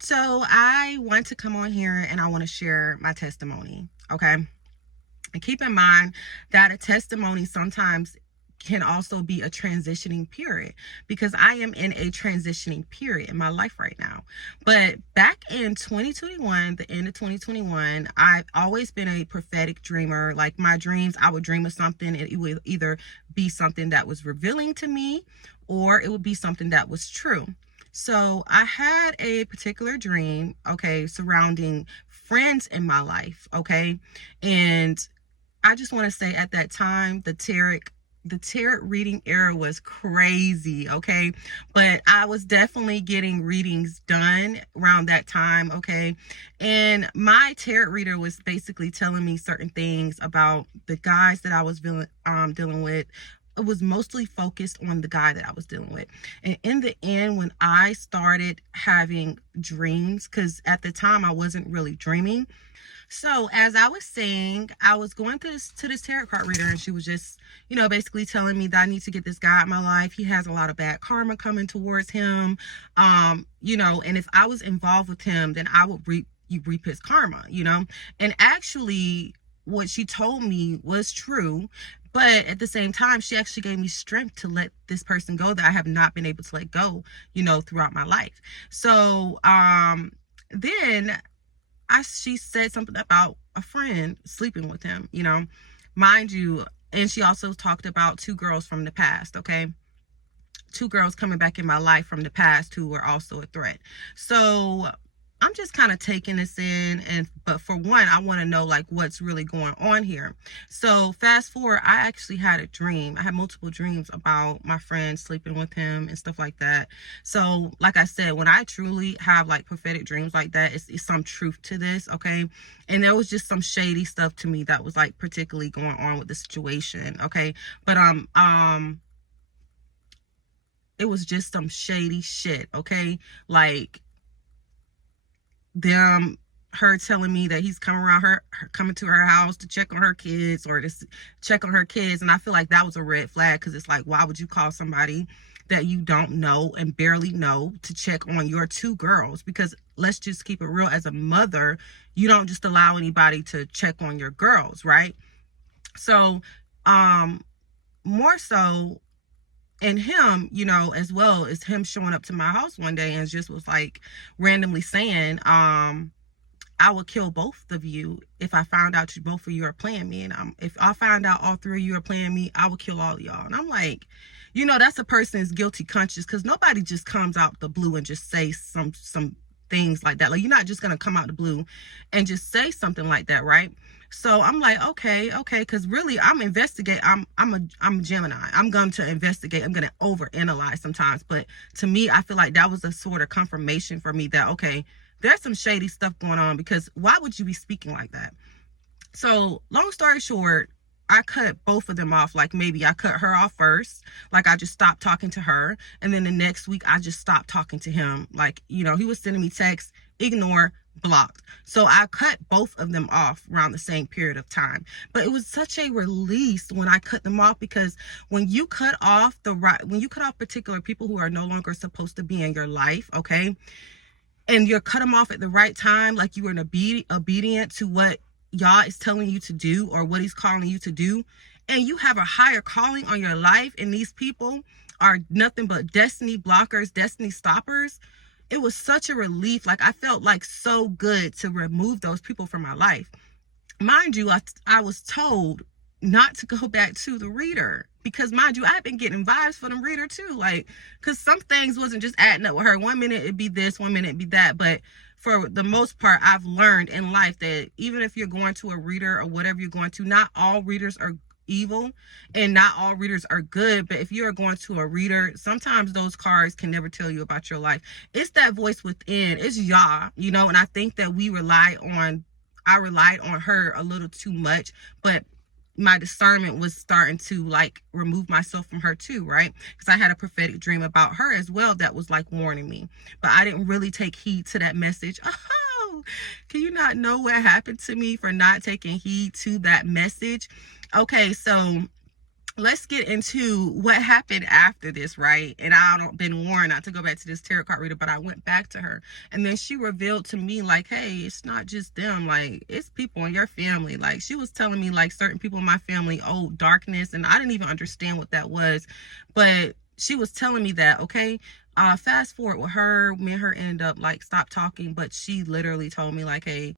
So I want to come on here and I want to share my testimony. Okay. And keep in mind that a testimony sometimes can also be a transitioning period because I am in a transitioning period in my life right now. But back in 2021, the end of 2021, I've always been a prophetic dreamer. Like my dreams, I would dream of something and it would either be something that was revealing to me or it would be something that was true. So I had a particular dream, okay, surrounding friends in my life, okay? And I just want to say at that time, the tarot reading era was crazy, okay? But I was definitely getting readings done around that time, okay? And my tarot reader was basically telling me certain things about the guys that I was dealing with. It was mostly focused on the guy that I was dealing with. And in the end, when I started having dreams, because at the time I wasn't really dreaming, so as I was saying, I was going to this tarot card reader, and she was just, basically telling me that I need to get this guy out of my life. He has a lot of bad karma coming towards him, and if I was involved with him, then I would reap his karma. And actually, what she told me was true. But at the same time, she actually gave me strength to let this person go that I have not been able to let go, throughout my life. So, then she said something about a friend sleeping with him, mind you. And she also talked about two girls from the past, okay? Two girls coming back in my life from the past who were also a threat. So I'm just kind of taking this in, but for one, I want to know like what's really going on here. So fast forward, I actually had a dream. I had multiple dreams about my friend sleeping with him and stuff like that. So like I said, when I truly have like prophetic dreams like that, it's some truth to this, okay? And there was just some shady stuff to me that was like particularly going on with the situation, okay? But it was just some shady shit, okay? Like them her telling me that he's coming around coming to her house to check on her kids or to check on her kids. And I feel like that was a red flag, because it's like, why would you call somebody that you don't know and barely know to check on your two girls? Because let's just keep it real, as a mother, you don't just allow anybody to check on your girls, right? So more so, and him, as well as him showing up to my house one day and just was like randomly saying, I would kill both of you if I found out both of you are playing me. And if I found out all three of you are playing me, I would kill all of y'all. And I'm like, that's a person's guilty conscience, because nobody just comes out the blue and just say some things like that. Like, you're not just gonna come out the blue and just say something like that, right? So I'm like, okay, because really I'm investigating. I'm a Gemini. I'm going to investigate. I'm going to overanalyze sometimes. But to me, I feel like that was a sort of confirmation for me that, okay, there's some shady stuff going on, because why would you be speaking like that? So long story short, I cut both of them off. Like, maybe I cut her off first. Like, I just stopped talking to her. And then the next week, I just stopped talking to him. Like, he was sending me texts, ignore, blocked. So I cut both of them off around the same period of time. But it was such a release when I cut them off, because when you cut off particular people who are no longer supposed to be in your life, okay, and you're cut them off at the right time, like you were obedient to what Yah is telling you to do or what he's calling you to do, and you have a higher calling on your life, and these people are nothing but destiny blockers, destiny stoppers, it was such a relief. Like, I felt like so good to remove those people from my life. Mind you, I was told not to go back to the reader, because mind you, I've been getting vibes for the reader too. Like, because some things wasn't just adding up with her. One minute it'd be this, one minute it'd be that. But for the most part, I've learned in life that even if you're going to a reader or whatever you're going to, not all readers are evil and not all readers are good. But if you're going to a reader, sometimes those cards can never tell you about your life. It's that voice within. It's Yah, and I think that I relied on her a little too much, but my discernment was starting to like remove myself from her too, right? Because I had a prophetic dream about her as well that was like warning me, but I didn't really take heed to that message. Oh, can you not know what happened to me for not taking heed to that message? Okay, so let's get into what happened after this, right? And I've been warned not to go back to this tarot card reader, but I went back to her, and then she revealed to me, like, hey, it's not just them, like, it's people in your family. Like, she was telling me, like, certain people in my family owe darkness, and I didn't even understand what that was, but she was telling me that. Okay, fast forward with her, me and her ended up like stop talking, but she literally told me, like, hey,